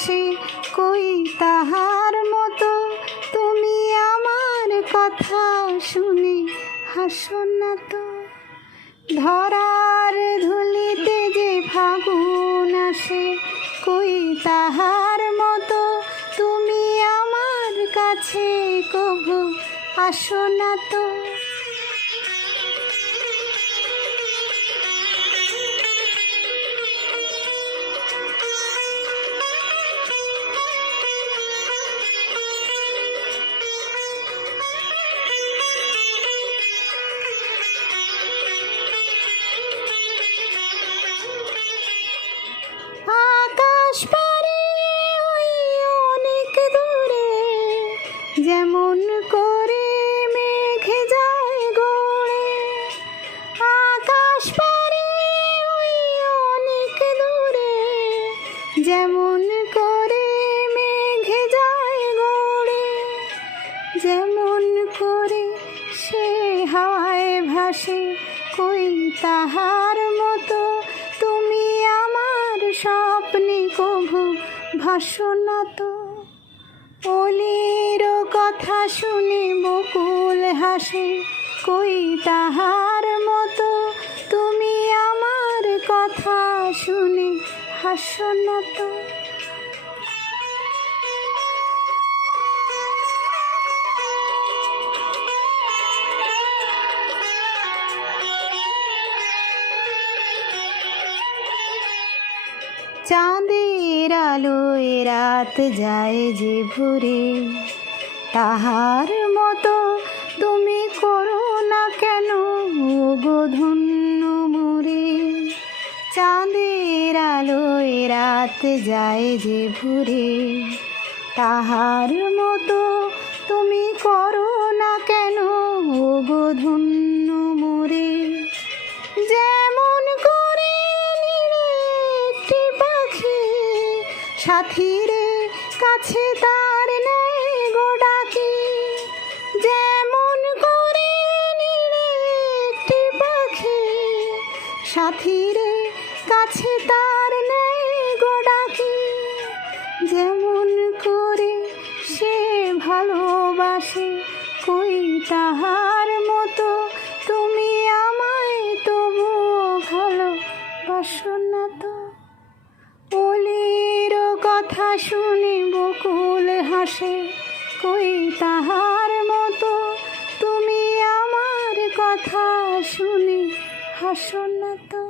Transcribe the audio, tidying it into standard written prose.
হাসে কই তাহার মতো তুমি আমার কথা শুনে হাসো না তো। ধরার ধুলিতে যে ফাগুন আসে কই তাহার মতো তুমি আমার কাছে কভু আসো না তো। আকাশ পারে ওই অনেক দূরে যেমন করে মেঘ যায় গড়ে। আকাশ পারে ওই অনেক দূরে যেমন করে মেঘ যায় গড়ে। যেমন করে সে হাওয়ায় ভাসে কই তাহার মতো তুমি আমার স্বপ্নে কভু ভাসো না তো। অলির কথা শুনে বকুল হাসে কই তাহার মতো তুমি আমার কথা শুনে হাসো না তো। চাঁদের আলোয় রাত যায় যে ভোরে তাহার মতো তুমি করো না কেন গো ধন্য মোরে। চাঁদের আলোয় রাত যায় যে ভোরে তাহার মতো তুমি করো না কেন গো ধন্য মোরে। যেমন করে নিরে একটি পাখি সাথীরে কাছে তার নেই গো ডাকি। যেমন করে নিরে একটি পাখি সাথীরে কাছে তার নেই গো ডাকি। যেমন করে সে ভালোবাসে কই তাহার মতো তুমি আমায় তবুও ভালোবাসো না তো। অলির কথা শুনে বকুল হাসে কই তাহার মতো তুমি আমার কথা শুনে হাসো না তো।